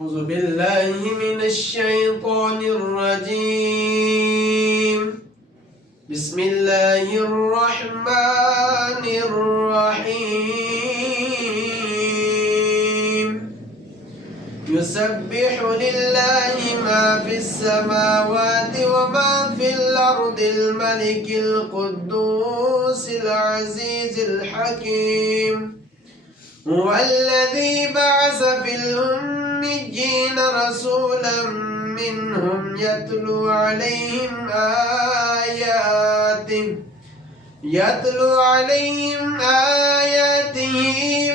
أعوذ بالله من الشيطان الرجيم. بسم الله الرحمن الرحيم. يسبح لله ما في السماوات وما في الأرض الملك القدوس العزيز الحكيم. هو الذي بعث في الأميين رسولا منهم يتلو عليهم آياته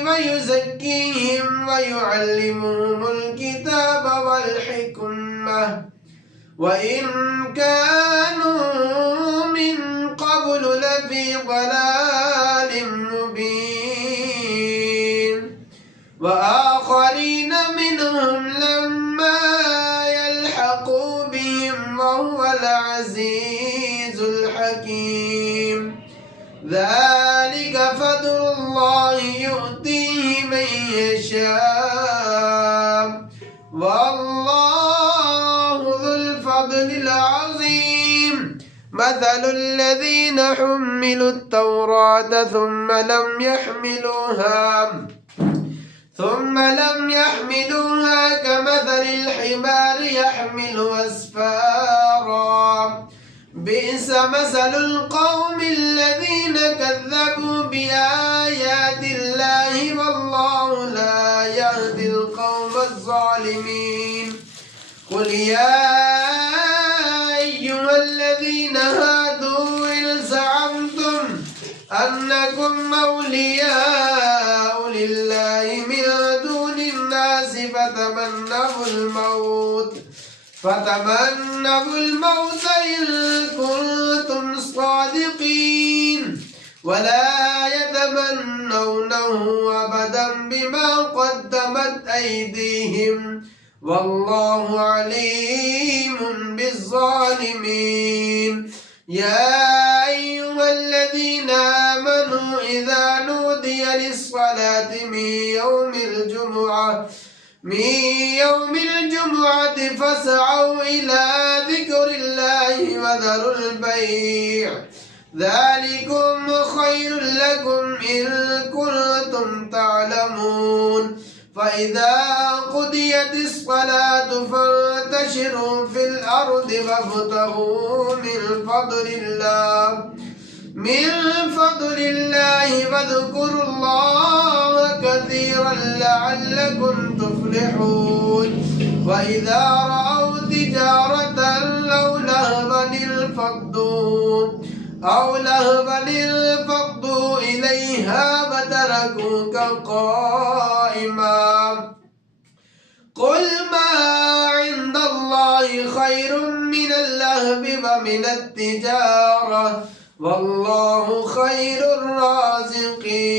ويزكيهم ويعلمهم الكتاب والحكمة وإن كانوا من قبل لفي ضلال مبين. وآخرين منهم لما يلحقوا بهم وهو العزيز الحكيم. ذلك فضل الله يؤتيه من يشاء والله ذو الفضل العظيم. مثل الذين حملوا التوراة ثم لم يحملوها كمثل الحمار يحمل أسفارا. بئس مثل القوم الذين كذبوا بآيات الله والله لا يهدي القوم الظالمين. قل يا أيها الذين هادوا إن زعمتم أنكم أولياء لله من دون الناس فتمنوا الموت إن كنتم صادقين ولا يتمنونه أبدا بما قدمت أيديهم والله عليم بالظالمين. يا أيها الذين آمنوا إذا نودي للصلاة من يوم الجمعة فاسعوا إلى ذكر الله وذروا البيع ذلكم خير لكم إن كنتم تعلمون. فإذا قضيت الصلاة فانتشروا في الأرض وابتغوا من فضل الله واذكروا الله كثيرا لعلكم تفلحون. وإذا رأوا تجارة أو لهوا انفضوا إليها وتركوك قائما. قل ما عند الله خير من اللهو ومن التجارة والله خير الرازقين.